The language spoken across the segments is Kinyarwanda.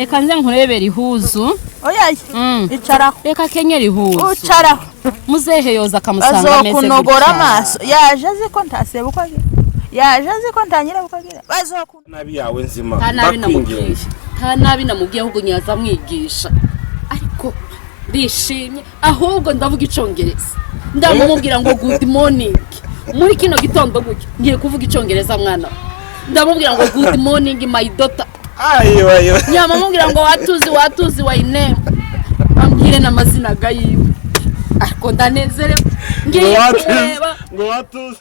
reka nze nkurebera ihuzu oya icara reka kenyera ihuzu ucara muzehe yoza akamusanga ameze kunogora amaso yaje aziko ntaseba uko agira yaje aziko ntanyira uko agira bazokuna nabi yawe nzima nta nabi namubwiye ahubwo nyaza mwigisha ariko rishimye ahubwo ndavuga icongereza ndamubwira ngo good morning muri kino gitondo gutyo ngiye kuvuga icongereza mwana ndamubwira ngo good morning my daughter ayo nyamamubwira ngo watuzi wa name ambwire n'amazina gayiwe ariko ndanezerewe ngiye kureba ngo watuzi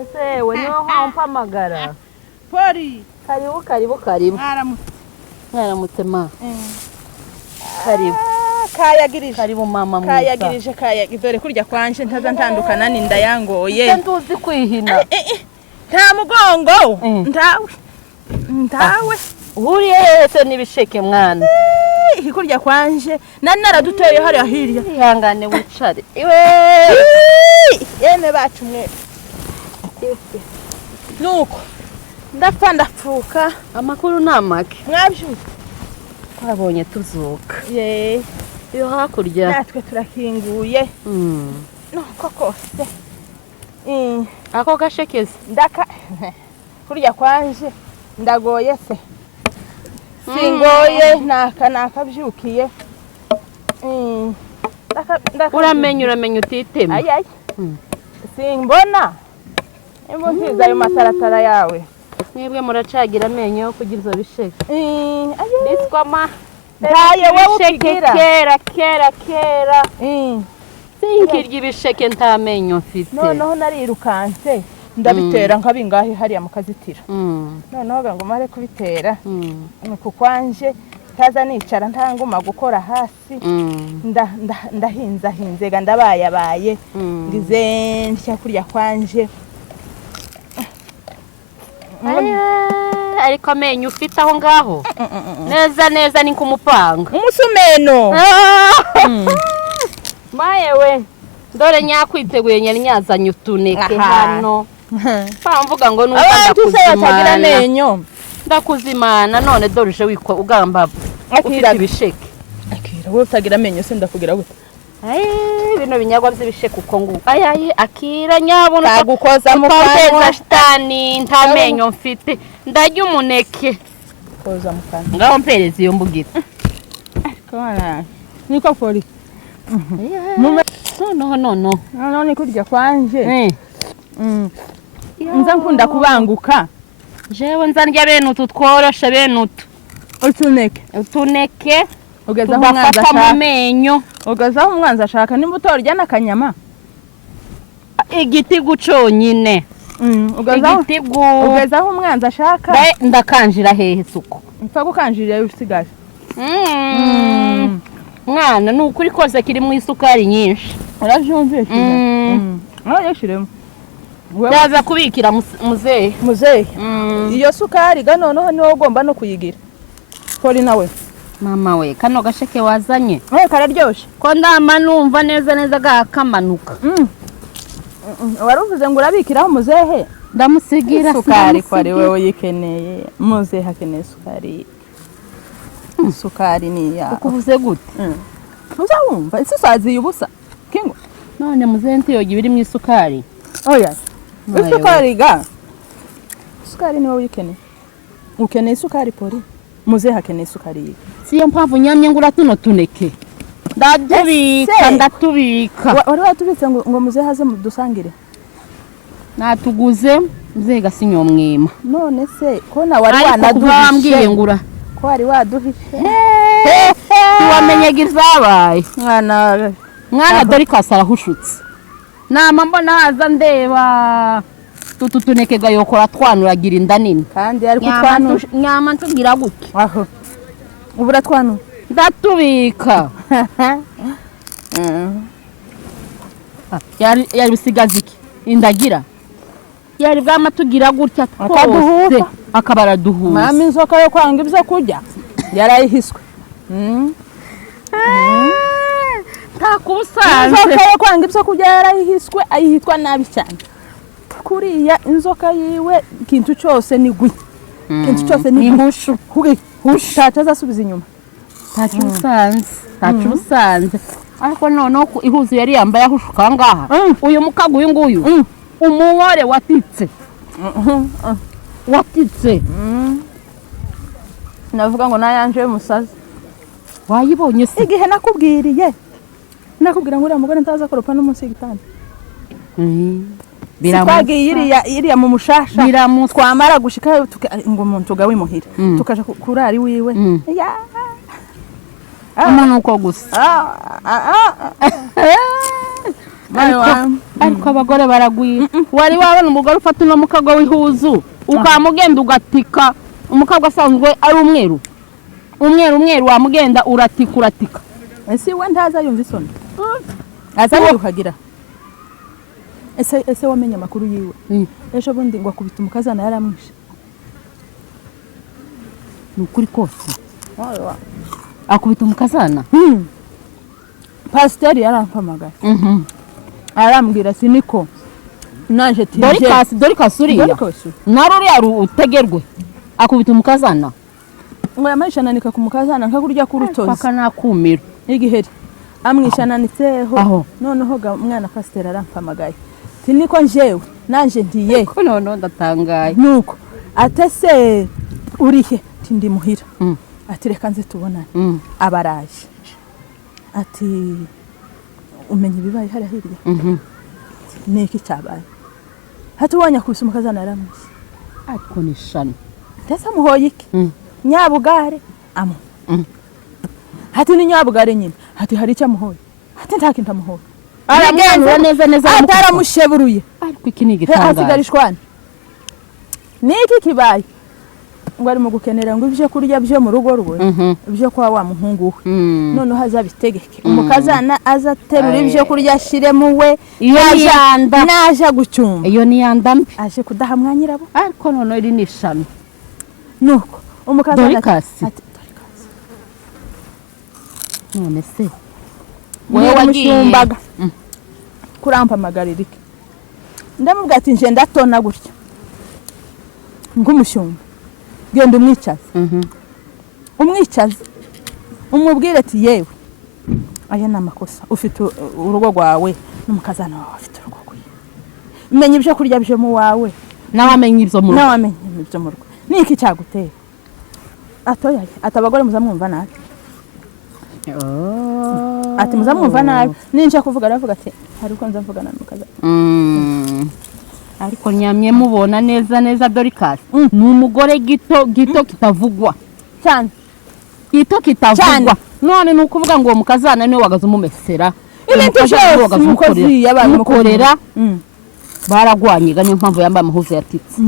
ese we niho hampamagara pori karibu mwaramutse ma karibu kayagirije karibu mama mwiza kayagirije kurya kwanje ntaza ntandukana ninda yangoye nduzi kwihina nta mugongo ntawe uriye hese nibisheke mwana kurya kwanje naraduteye hari ahirya ihangane wicare iwe yeme bacu mwe nuko ndapfuka amakuru namake mwabyuka twabonye tuzuka ye iyo hakurya natwe turakinguye nuko kose ako gashekeze kurya kwanje ndagoye se singoye nakabyukiye uramenye utitema ayayi simbona imbo ntiza ayo masaratara yawe mwebwe muracagira amenyo yo kugira izo bisheke biswama ndaye wowe ukigira kera sinkirya ibisheke nta menyo mfite noneho narirukanse ndabitera nkabingahe hariya mu kazitiro noneho ngo mare kubitera nuko kwanje taza nicara ntanguma gukora hasi ndahinze ga ndabayabaye ngize ntya kurya kwanje ariko amenyo ufite aho ngaho neza ni kumupanga umusumeno mayewe dore nyakwiteguye nyari nyazanye utuneke hano mvuga ngo nuko ndakuzimana ndakuzimana none dore uje wikwa ugamba ufite ibisheke akira wowe utagira amenyo se ndakugira gute bino binyagwa by'ibisheke uko ngo ayaye akira nyabona tagukoza mu kanwa shitani nta menyo mfite ndarya umuneke koza mu kanwa ngaho mpereza iyo mbugita kana niko fori no ni kurya kwanje nza nkunda kubanguka jewe nza ndya bene utu tworoshe bene utu utuneke ugezaho umwanza ashaka mu menyo ugezaho umwanza ashaka nimbuto urya nakanyama igiti guconyine ugezaho umwanza ashaka ndakanjira hehe suko mpfa gukanjirira usigaje mwana nukuri kose kiri mu isukari nyinshi uravyumvishije yashiremo ndaza kubikira muzehe iyo sukari ga noneho niwo ugomba no kuyigira kori nawe mama we kano gasheke wazanye kararyoshe ko ndama numva neza gakamanuka waruvuze ngo urabikiraho muzehe ndamusigira sukari ko ari wewe yikeneye muzehe akeneye sukari ni ya ukuvuze gute uzawumva isaziye ubusa kingo none muzehe ntiyogi biri mu isukari oya isukari ga sukari niwe yikeneye ukeneye isukari pori muzehe akeneye isukari siyo mpamvu nyamye ngura tuno tuneke ndatubika wari watubitse ngo muzehe haze dusangire natuguze muzehe gasinyo mwima none se ko na wari wanaduhishe ngura ko wari waduhishe wamenyega izabaye mwana dore kasarahushutse nama mbona haza ndeba tutuneke gayokora twanuragira inda nini kandi ariko twanura nyama ntugira gute aho ubura twanura ndatubika yari bisigaza iki indagira yari bwamatugira gutya twose akabara duhuza mama inzoka yo kwanga ibyo kurya yarayihiswe takusanze inzoka yo kwanga ibyo kurya yarayihiswe ayihitwa nabi cyane kuriya inzoka yiwe ikintu cyose ni gwi ikintu cyose ni hushu hushu tacaza asubiza inyuma tacu usanze ariko noneho ihuzu yari yambaye ahushuka ngaha uyu mukago uyu nguyu umuwore watitse navuga ngo nayanje musazi wayibonye se igihe nakubwira ngo uriya mugore ntaza koropa no munsi y'igitanda twagiye iriya mu mushasha twamara gushika ngo umuntu ugawe muhira tukaja kurari wiwe amanuko gusa ariko abagore baragwira wari wabona umugore ufata uno mukago w'ihuzu ukamugenda ugatika umukago asanzwe ari umweru wamugenda uratika ese we ntaza yumva isoni aza yuhagira ese wamenye amakuru yiwe ejo bundi ngo akubita umukazana yaramwishe ni ukuri kose akubita umukazana pasiteri yarampamagaye arambwira siniko naje tije Dorcas uriya naro uriya utegerwe akubita umukazana ngo yamayishananика ku mukazana nkakurya kurutozi akanakumira igiheri amwishananitseho noneho umwana pasiteri arampamagaye siniko njewe nanje ndiye ko noneho ndatangaye nuko atese urihe tindi muhira ati reka nze tubonane abaraje ati umenye bibaye hari hirya niki cyabaye hatubonye kubisa umukazana yaramwishe ariko nishana tese muhoye iki nyabugare hati ni nyabugare nyine hati hari icyo amuhoye hati ntakintu amuhoye aragenza neza ataramusheburuye ariko iki ni igitangaza asigarishwana niki kibaye ngo ari mu gukenera ngo ibyo kurya byo mu rugo rwe ibyo kwa wa muhungu we none haza bitegeke umukazana aza terura ibyo kurya ashire muwe naje gucyumba iyo ni yandambi aje kudahamwa nyirabo ariko none iri nishano nuko umukazana ati none se wewe wagiye kurampa magaririke ndamubwira ati nje ndatona gutya ngumushumba genda umwicaze umubwire ati yewe aya namakosa ufite urugo rwawe n'umukazana wawe afite urugo rwe menya ibyo kurya byo mu wawe nawe amenye ibyo mu rugo niki cyaguteye atoya atabagore muzamwumva nabi ati muzamwumva nabi ninja kuvuga aravuga ati hariko nza mvugana n'umukazana ariko nyamye mubona neza Dorcas ni umugore gito kitavugwa cyane gito kitavugwa none ni ukuvuga ngo uwo mukazana niwe wagaze umumesera ibintu byose umukozi yabaye umukorera baragwanyiga niyo mpamvu yambaye amahuzu yatitse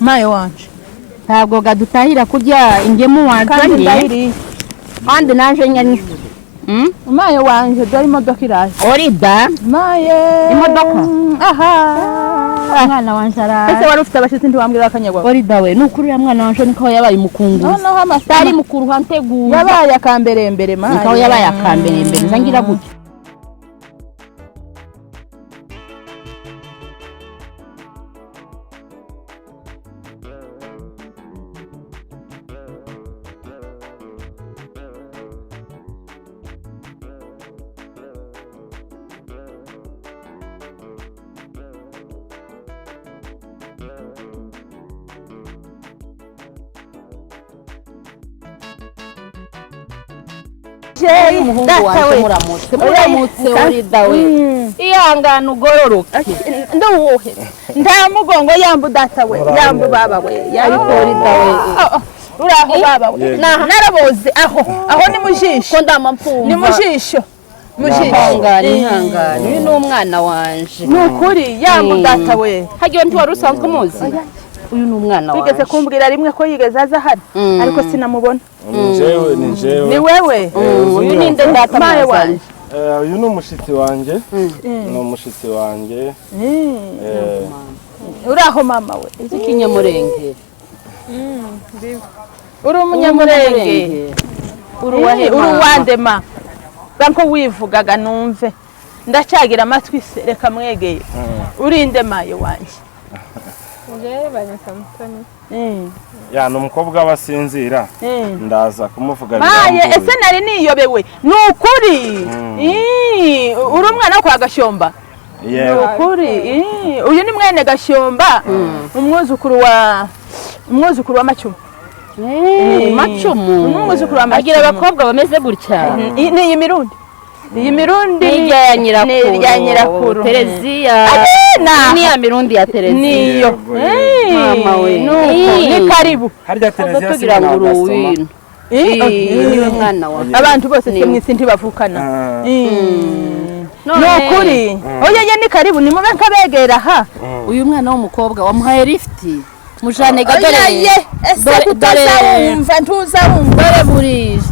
maye wanje ntabwo gadutahira kurya ingemu wanzanye kandi naje nyani maye wanje dore imodoka iraje orida maye imodoka mwana wanje araje ese wari ufite abashitsi ntiwambwira akanyagwa orida we nukuri ya mwana wanje niko yabaye umukunguzi noneho amasari mukuru hanteguye yabaye akambere maye niko yabaye akambere zangira gutya umuhungu wanje muramutse orida we ihangana ugororoke nduwuhe nta mugongo yambu data we yambu baba we ariko orida we uraho baba we naraboze aho ni mujisho ko ndamapfumva ni mujisho ihangane uyu ni umwana wanje nukuri yambu data we hagiye ntiwari usanzwe umuzi uyu ni umwana wawe wigeze kumbwira rimwe ko yigeze aza hano ariko sinamubona ni wewe uyu ni nde data maye wanje uyu ni umushitsi wanje ni umushitsi wanje uraho mama we ikinyamurenge uri umunyamurenge uri uwandema banko wivugaga numve ndacagira amatwi se reka mwegeye urinde maye wanje ya ni umukobwa abasinzira ndaza kumuvuga maye ese nari niyobewe ni ukuri uri umwana wo kwa Gashomba ni ukuri uyu ni mwene Gashomba umwuzukuru wa Macumu Macumu umwuzukuru wa agira abakobwa bameze gutya ni iyi mirundi ni ya nyirakuru Tereziya ni ya mirundi ya Tereziya niyo mama we ni karibu harya Tereziya tugira ngo uruwino niwe mwana wa abantu bose se mwisi ntibavukana ni ukuri oya ni karibu ni mube nkabegera ha uyu mwana w'umukobwa wamuhaye lifti mujane gadore ese tutazawumva ntuzawumva dore burije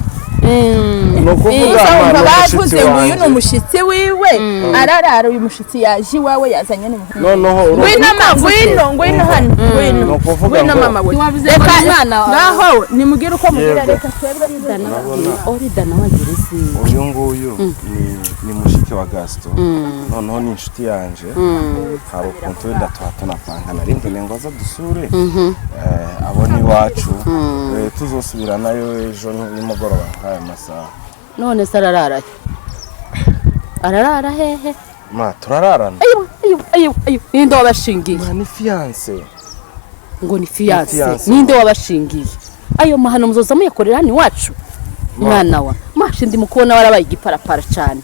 bavuze ngo uyu ni umushitsi wiwe ararara uyu mushitsi yaje iwawe yazanye noneho ngwino hano ngwino mama we ngaho nimubwire uko mugira reka twebwe orida nawe agira isi uyu nguyu ni mushiki wa Gaston noneho ni inshuti yanje hari ukuntu wenda tuhatanapanga narindi nengoza dusure abona iwacu tuzosubira nayo ejo nimugoroba nk'aya masaha none se ararara hehe ma turararana ayo ninde wabashingiye ni fiance ngo ni fiance ninde wabashingiye ayo mahano muzoza muyakorera hano iwacu mwana wa mashe ndi mukubona warabaye igiparapara cyane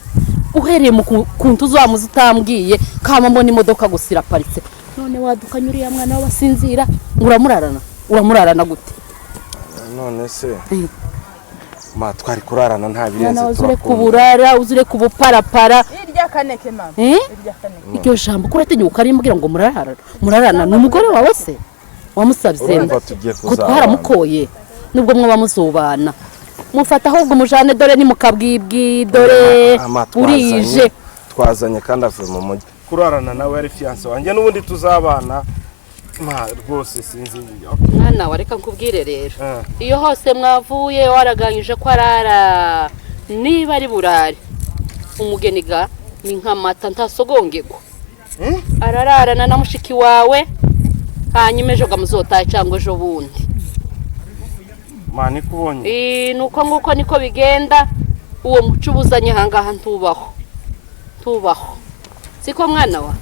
uhereye mu kuntu uzamuza utambwiye kama mbona imodoka gusira paritse none wadukanye uriya mwana w'abasinzira uramurarana gute none se ma twari kurarana nta birenze uzure kuburara uzure kubuparapara irya kaneke mama iryo jambo kuratinyuka arimbwira ngo murarana n'umugore wawe se wamusabye ko twaramukoye nubwo mwaba muzubana mufata ahubwo mujane dore ni mukabwibwi dore burije twazanye kandi avuye mu mujyi kurarana nawe ari fiance wanjye n'ubundi tuzabana rwose sinzi mwana wareka nkubwire rero iyo hose mwavuye waraganyije ko arara niba ari burare umugeniga ni nkamata ntasogongego arararana na mushiki wawe hanyuma ejo gamuzotaye cyangwa ejo bundi mani kubonye nuko nguko niko bigenda uwo mucubuzanye hangaha tubaho siko mwana wa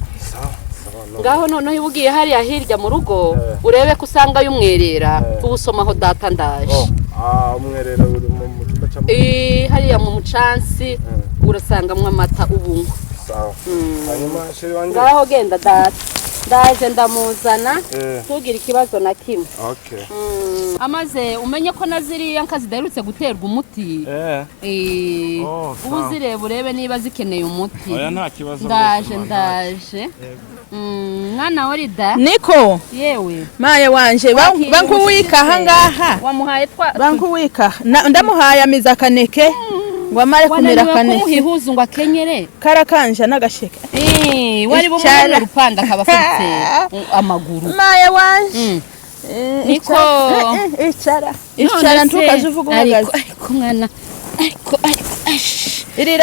ngaho noneho ubugiye hariya hirya mu rugo urebe ko usanga y'umwerera ubusomaho data ndaje umwerera uri mu mucamba hariya mu mucansi urasangamwe amata ubungu hanyuma sheri wanjye ngaho genda data ndaje ndamuzana ntugire ikibazo na kimwe amaze umenye ko naziriya nka zidaherutse guterwa umuti ubu zireba urebe niba zikeneye umuti ndaje mwana orida niko yewe maye wanje bankuwika ahangaha wamuhaye bankuwika ndamuhaye amiza kaneke ngo amare kumira kaneke kumuhihuza ngo akenyere karakanja n'agasheke wari bumwana rupanda kabafite amaguru maye wanje niko icara ntukaje uvuga uhagaze ariko mwana ariko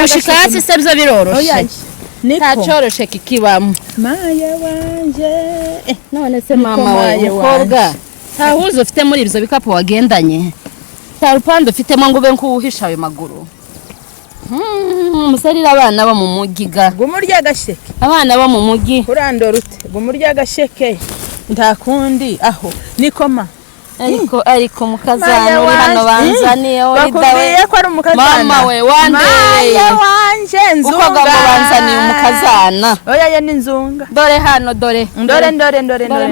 gushika hasi se byo biroroshe ntacoroshe kikibamo maye wanje none se mama we umukobwa ntahuza ufite muri ibyo bikapu wagendanye nta rupanda ufitemo ngo ube nkuwuhisha ayo maguru musarira abana bo mu mujyi ga gumurya gasheke abana bo mu mujyi urandora ute gumurya gasheke nta kundi aho nikoma ariko mukazana uri hano banzaniye bakubwiye ko ari umukazana mama we wandereye wanje nzunga uko gabo banzaniye umukazana oya ye ni nzunga dore hano dore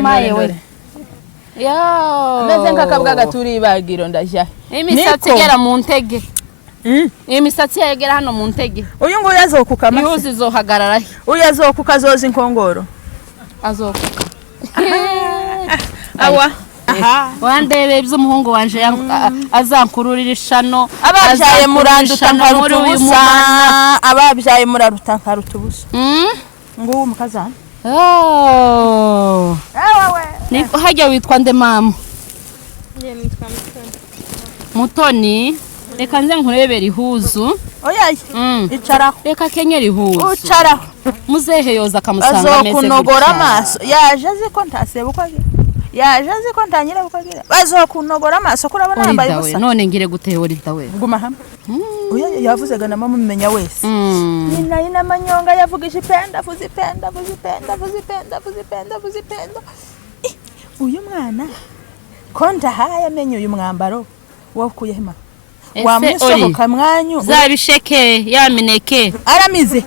maye we ameze nk'akabwa gaturi ibagiro ndajya imisatsi igera mu ntege imisatsi yegera hano mu ntege uyu nguyu azokuka amase ihuzi zohagarara uyu azokuka azoza inkongoro azokuka awa aha wandebe iby'umuhungu wanje azankururira ishano ababyaye muranduta nkarutubusa ababyaye muraruta nkarutubusa nguwo mukazana ewe ni hajya witwa nde mama nitwa Mutoni reka nze nkurebera ihuzu oya icaraho reka kenyera ihuzu ucaraho muzehe yoza akamusanga meze bazokunogora amaso yaje aziko ntasebuka yaje aziko ntanyira bukagira bazokunogora amaso kurabona yambaye ubusa none ngire gutehorida we guma hamwe oya yavuzega na mama mumenya wese nina ina manyonga yavugije ipenda vuzipenda uyu mwana konta haya menye uyu mwambaro wakuye hema wamusohoka mwanyu zabisheke yamineke aramize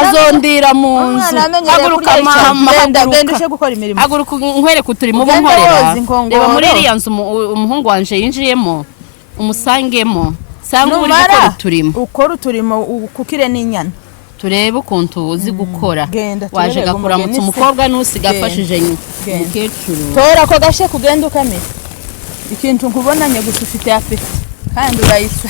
azondira mu nzu haguruka mama gendeshe gukora imirimo haguruka nkwere kuturi mu nkorera reba muri iriya nzu umuhungu wanje yinjiyemo umusangemo sanga uri gukora uturimo ukora uturimo kukire n'inyana turebe ukuntu uzi gukora waje gakuramutsa umukobwa n'usiga afashije umukecuru tora ko gashe kugenda ukamira ikintu nkubonanye gusa ufite afite kandi urayisa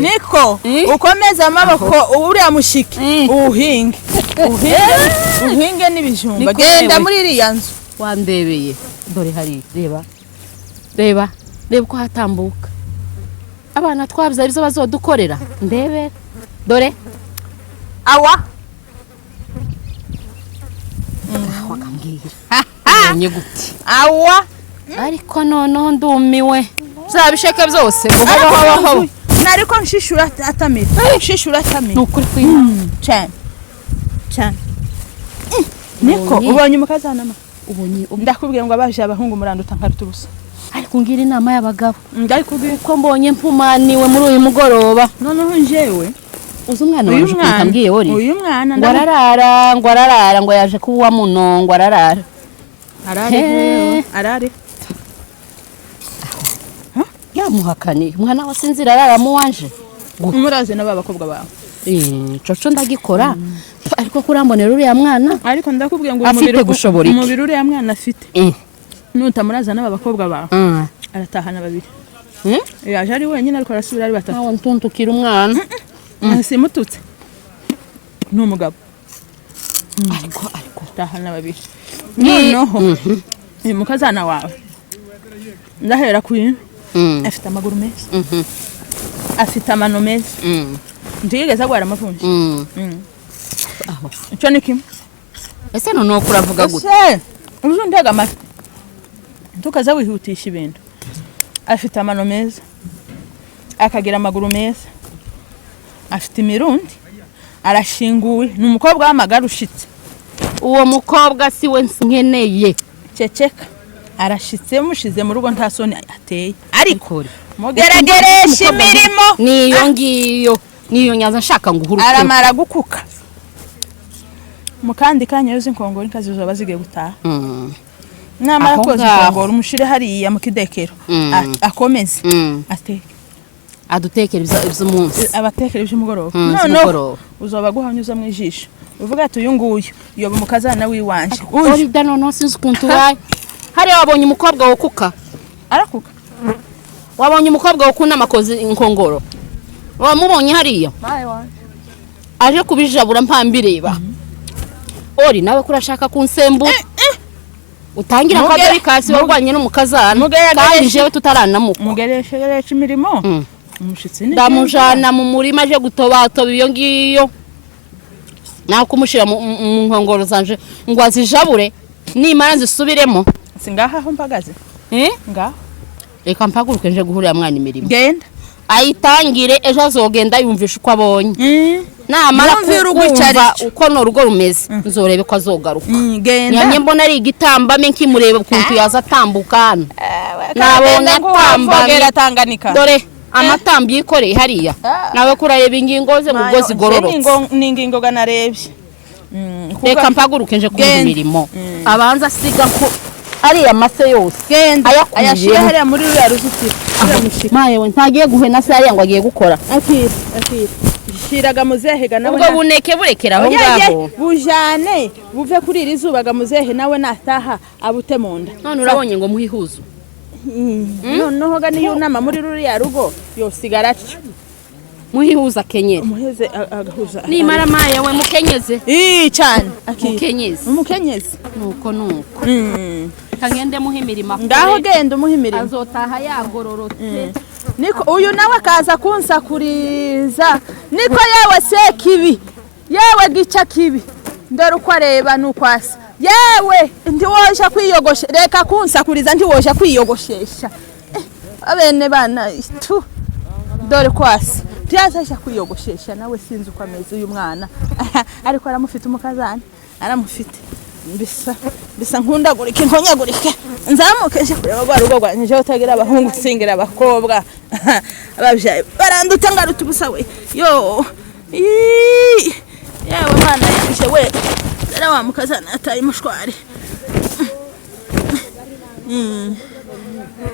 niko ukomeza amaboko uriya mushiki uhinge n'ibijumba genda muri iriya nzu wandebeye dore hari reba ko hatambuka abana twabyaye izo bazodukorera ndebe dore awa wakambwira ubonye gute awa ariko noneho ndumiwe zabisheke byose buhoho nariko nshishura atamira nukuri kwima cyane niko ubonye umukazana ma ubonye ndakubwiye ngo abaje abahungu muranduta nkarutubusa ariko ngira inama y'abagabo ndakubwiye ko mbonye mpumaniwe muri uyu mugoroba noneho njewe uzi umwana wanje ukambwiye ori uyu mwana ngo ararara ngo yaje kuwa muno ngo ararara arare yamuhakaniye umwana wasinzira arara mu wanje umuraze n'aba bakobwa bawe coco ndagikora ariko kurambonera uriya mwana ariko ndakubwiye ngo umubiri uriya mwana afite nutamuraza n'aba bakobwa bawe aratahana babiri yaje ari wenyine ariko arasubira ari batatu ntuntukira umwana simututse n'umugabo ariko tahana babiri noneho uyu mukazana wawe ndahera kwino afite amaguru meza afite amano meza ntigeze agwara amavunja aho icyo ni kimwe ese none kuravuga gute uzundega amafi tukaza wihutisha ibintu afite amano meza akagira amaguru meza afite imirundi arashinguwe ni umukobwa w'amagara ushitse uwo mukobwa si we nkeneye ceceka arashitse mushize mu rugo nta soni ateye ariko mugerageresha imirimo niyo nyaza nshaka ngo uhuruke aramara gukuka mukandi kanya yoze inkongoro inkazi zoba zigiye gutaha namara koza inkongoro umushire hariya mu kidekero akomeze ateke adutekera iby'umunsi abatekera iby'umugoroba noneho uzoba guhanyuza mu ijisho uvuga ati uyu nguyu yoba umukazana w'iwanje uri da noneho sinzi ukuntu waye hariya wabonye umukobwa wokuka arakuka wabonye umukobwa wokuna koza inkongoro wamubonye hariya aje kubijabura mpambireba ori nawe kurashaka kunsembura utangira akagari kasi warwanye n'umukazana kandi jewe tutaranamuka mugeresheresha imirimo umushitsi ni ndamujana mu murima aje gutobatoba iyo ngiyo naho kumushira mu nkongoro zanje ngo azijabure nimara nzisubiremo singaha aho mpagaze ngaho reka mpaguruke nje guhurira mwana imirimo genda ayitangire ejo azogenda yumvisha uko abonye namara kumva uko no rugo rumeze nzorebe ko azogaruka nyanye mbona ari igitambame nkimureba ukuntu yaza atambukana nabonye atambagera dore amatambi yikoreye hariya nawe kurareba ingingo ze ubwo zigororotse n'ingingo ganarebye reka mpaguruke nje kumva imirimo abanza asiga ko ariya mase yose ayashira hariya muri ruriya ruzitiro mayewe ntagiye guhena se hariya ngo agiye gukora akira shiraga muzehe nawe ubwo buneke burekera aho ngaho bujane buve kuri iri zuba ga muzehe nawe nataha abute munda none urabonye ngo muhihuzu noneho ga niyo nama muri ruriya rugo yosigara atyo muhihuza kenyere umuheze agahuza ni maramaye we mukenyeze cyane umukenyeze nuko kangende muhimirima ngaho genda umuhimirima azotaha yagororotse niko uyu nawe akaza kunsakuriza niko yewe sekibi yewe gica kibi ndore uko areba nukwasa yewe ndiwoje kwiyogosha reka kunsakuriza ndiwoje kwiyogoshesha abene bana tu dore kwasa tuyasasha kwiyogoshesha nawe sinzi uko ameze uyu mwana ariko aramufite umukazana aramufite bisa nkundagurika intonyagurike nzamukeje kureba rwa rugo rwanje utagira abahungu singira abakobwa ababyaye baranduta ngaruta ubusa we yo yewe mwana yanje we dara wa mukazana ataye mushwari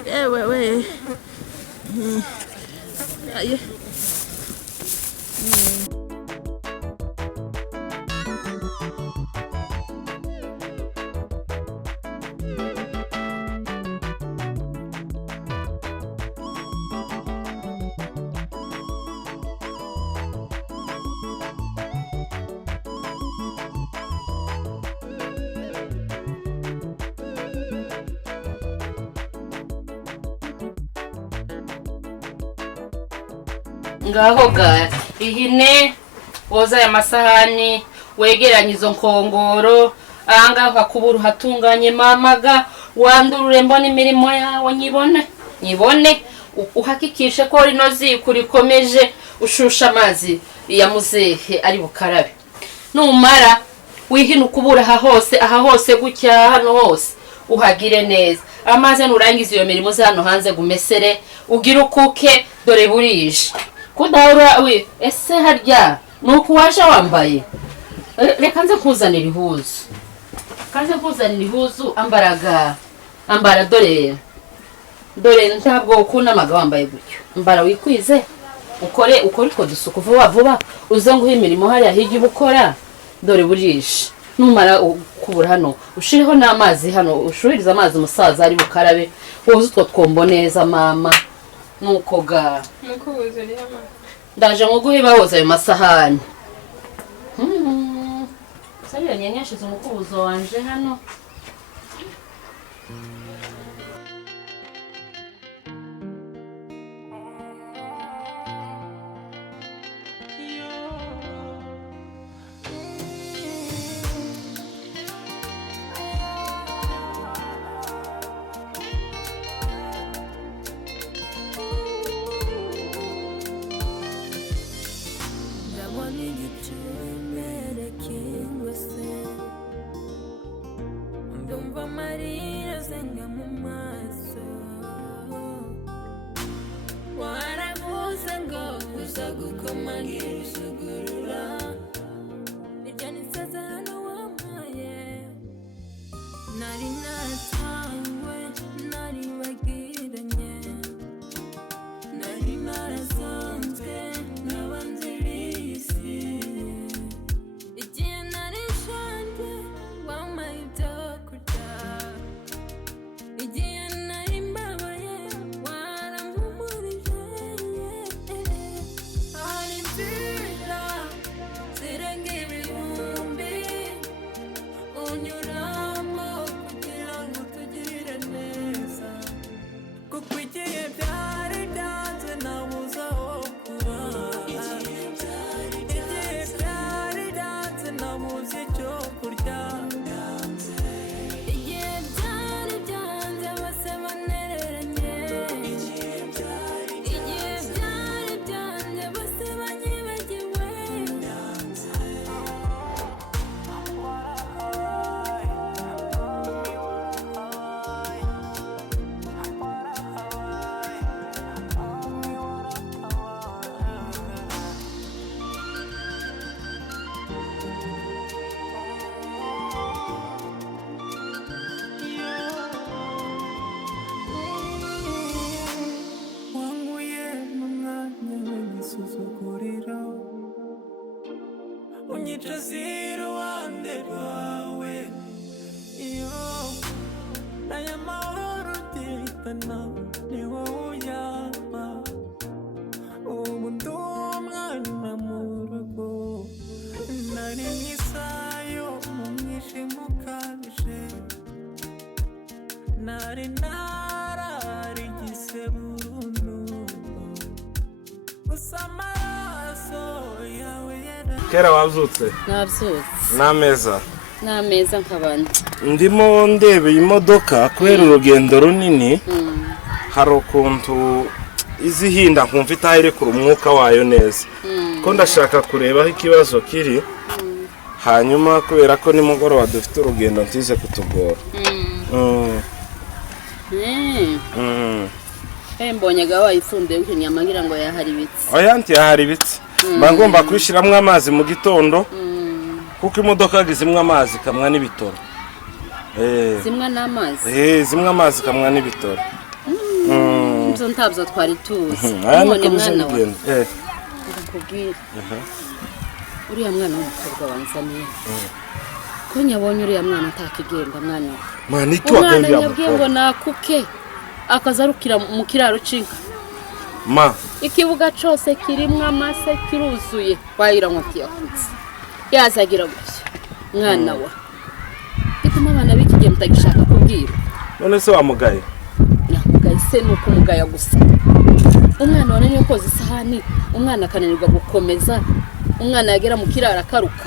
yewe we aye ngaho ga ihine woza aya masahani wegeranye izo nkongoro ahangaha hakubura hatunganye mamaga wandurure mbona imirimo yawe nyibone uhakikishe ko rino ziko rikomeje ushusha amazi ya muzehe ari bukarabe numara wihina ukubura aha hose gutya hano hose uhagire neza amazi nurangiza iyo mirimo hano hanze gumesere ugira ukuke dore burije kudahora we ese harya nuko waje wambaye reka nze kuzanira ihuzu ambara dore ntabwo ukunamaga wambaye gutyo ambara wikwize ukore uko dusuku vuba uze nguha imirimo hariya hirya ubukora dore burije numara kubura hano ushiriho n'amazi hano ushuririza amazi umusaza ari bukarabe wowe utwo twombo neza mama nuko ga ndaje ngo guhiba woza ayo masahani sabiyo nyenyeshize umukubuzo wanje hano nicaze iruhande rwawe iyo aya mahoro nditana ni wowe uyampa ubu ndi umwana mu rugo nari nk'isayo mu mwijima ukabije nari nararigise burundu gusa amaraso yawe kera wabyutse nabyutse n'ameza nk'abandi ndimo ndebeye imodoka kubera urugendo runini hari ukuntu izihinda nkumva itahirekura umwuka wayo neza ko ndashaka kureba aho ikibazo kiri hanyuma kubera ko nimugoroba dufite urugendo ntize kutugora mbonye gawa wayifunde w'inyama ngira ngo yaharibitse oya ntiyaharibitse mba ngomba kwishyiramo amazi mu gitondo kuko imodoka zimwe amazi kamwa n'ibitoro zimwe n'amazi zimwe amazi kamwa n'ibitoro ibyo ntabyo twari tuzi none mwana wawe ndakubwira uriya mwana w'umukobwa wanzaniye ko nyabonye uriya mwana atakigenda mwana mwana itwagariya umwana yabwiye ngo nakuke akazarukira mu kiraro c'inka ma ikibuga cyose kirimo amase kiruzuye wayiranywa kiyahutse yazagira gutya mwana wa bituma abana b'ikigihe mutagishaka kubwira none se wamugaye namugaye se nuko umugaya gusa umwana wananiwe koza isahani umwana akananirwa gukomeza umwana yagera mu kiraro akaruka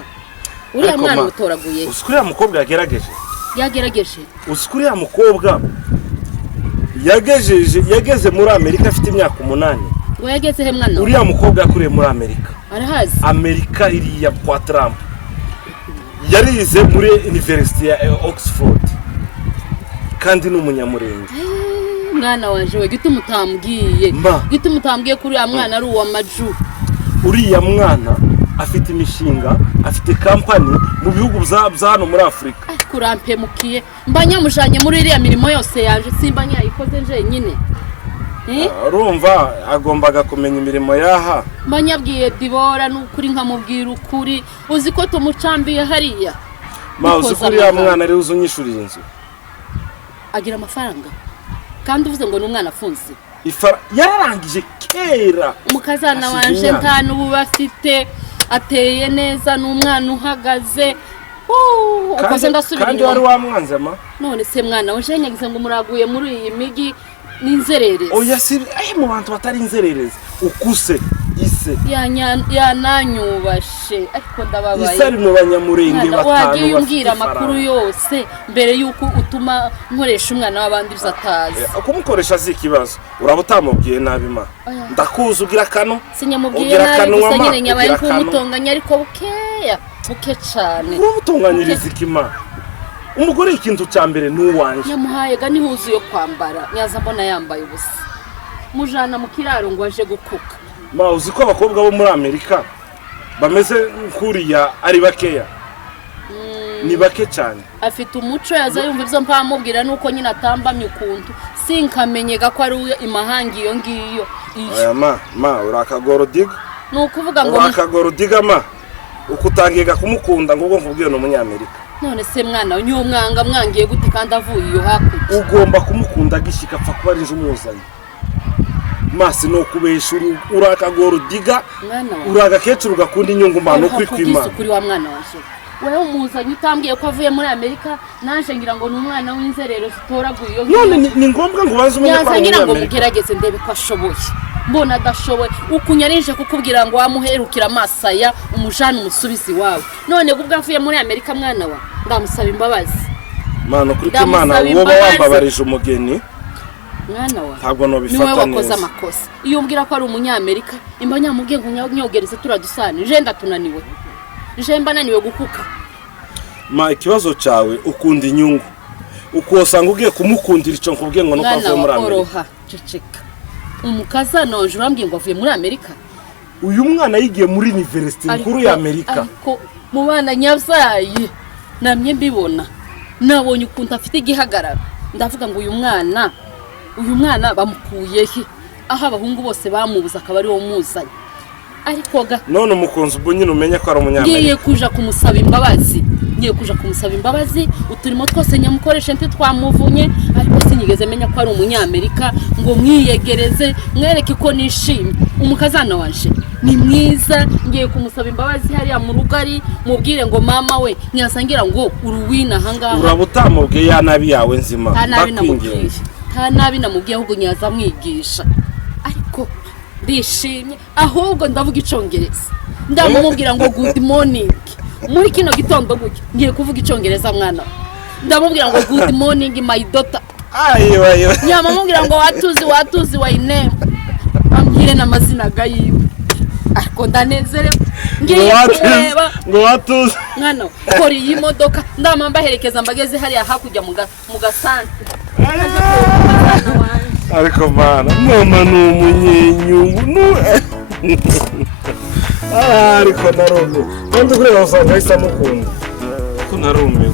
uriya mwana utoraguye usikuriya mukobwa yagerageje usikuriya mukobwa yageze muri Amerika afite imyaka 8 ngo yageze he mwana uriya mukobwa yakuriye muri Amerika arahazi Amerika iriya kwa Trump yarize muri University ya Oxford kandi n'umunyamurenge mwana wanje we gituma utambwiye kuri ya mwana ari uwa maju uriya mwana afite imishinga afite kampani mu bihugu bya hano muri Afrika kurampemukiye mbanyamujanye muri iriya mirimo yose yaje simba nyayikoze nje nyine urumva agombaga kumenya imirimo yaha mbanyabwiye Dibora n'ukuri nkamubwira ukuri uzi ko tumucambiye hariya ma uzi kuri ya mwana ari uzunyishurira inzu agira amafaranga kandi uvuze ngo ni umwana afunze yararangije kera umukazana wanje ntano ubu bafite ateye neza n'umwana uhagaze ukoze ndasubira kandi wari wamwanze ma none se mwana wanje nyagize ngo muraguye muri iyi migi n'inzererezi oya si mu bantu batari inzererezi ukuse ise yananyubashe ariko ndababaye ise ari mu banyamurenge batanu wagiye umbwira amakuru yose mbere yuko utuma nkoresha umwana w'abandi bizatazi kumukoresha azi ikibazo uraba utamubwiye nabi ma ndakuza ugira kano sinyamubwiye nabi gusa nyine nyabaye kumutonganya ariko buke cyane urumutonganyiriza ikima umugore ikintu cya mbere n'uwanje yamuhaye ga nihuzuye kwambara nyaza mbona yambaye ubusa mujana mu kiraro ngo aje gukuka ma uzi ko abakobwa bo muri Amerika bameze nkuriya ari bakeya ni bake cyane afite umuco yaza yumva ivyo mpamubwira nuko nyine atambamye ukuntu sinkamenyega ko ari imahanga iyo ngiyo aya ma urakagorodiga nukuvuga ngo urakagorodiga ma ukutangiga kumukunda ngo nkubwire no munyamerika none se mwana nyo mwangiye gute kandi avuye iyo hakurya ugomba kumukunda gishika apfa kuba ari umuzanye masi no kubesha urakagorodiga uragakecuru gakunda inyungu mbano kwikwima kuri wa mwana waje wewe umuzanye utambwiye ko avuye muri Amerika naje ngira ngo ni umwana w'inzerero zitoraguye iyo none ni ngombwa ngo baze umenye ko ngira ngo mugerageze ndebe ko ashoboye mbona adashoboye ukunyarinje kukubwira ngo wamuherukira amasaya umujana umusubizi wawe none gubwo avuye muri Amerika mwana wa ndamusaba imbabazi mano kuri ko Imana woba wambabarije umugeni mwana wa ntabwo no bifata neza niwe wakoze amakosa iyo umbwira ko ari umunyamerika imba nyamubwiye ngo nyogereze turadusane je ndatunaniwe je mba naniwe gukuka ma ikibazo cyawe ukunda inyungu ukosanga ugiye kumukundira ico nkubwiye ngo nuko avuye muri Amerika ceceka umukazana wanje urambwiye ngo avuye muri Amerika uyu mwana yigiye muri University nkuru ya Amerika ariko mu bana nyavyaye namye mbibona nabonye ukuntu afite igihagararo ndavuga ngo uyu mwana bamukuye he aho abahungu bose bamubuza akaba ari wo muzanye ariko none umukunzi ubwo nyine umenya ko ari umunyamerika. ngiye kuja kumusaba imbabazi uturimo twose nyamukoresha nti twamuvunye, ariko sinigeze menya ko ari umunyamerika ngo mwiyegereze mwereke ko nishimye. Umukazana wanje ni mwiza, ngiye kumusaba imbabazi hariya mu rugari, mubwire ngo mama we nyasangira ngo uruwina hangaha. Urabutamubwiye ya nabi yawe nzima. nta nabi namubwiye ahubwo nyaza mwigisha, ariko ndishimye ahubwo ndavuga icongereza. Ndamubwira ngo good morning muri kino gitondo gutyo, ngiye kuvuga icongereza mwana. Ndamubwira ngo good morning my daughter. Ayo nyamamubwira ngo watuzi wa name, ambwire n'amazina gayiwe. Ariko ndanezerewe ngiye kureba ngo watuzi mwana kora iyi modoka, ndamamba herekeza mbageze hariya hakujya mu gasante. ariko mana mama ni umunyenyungu ariko narume kandi kureba usanga ahise amukunda ko narume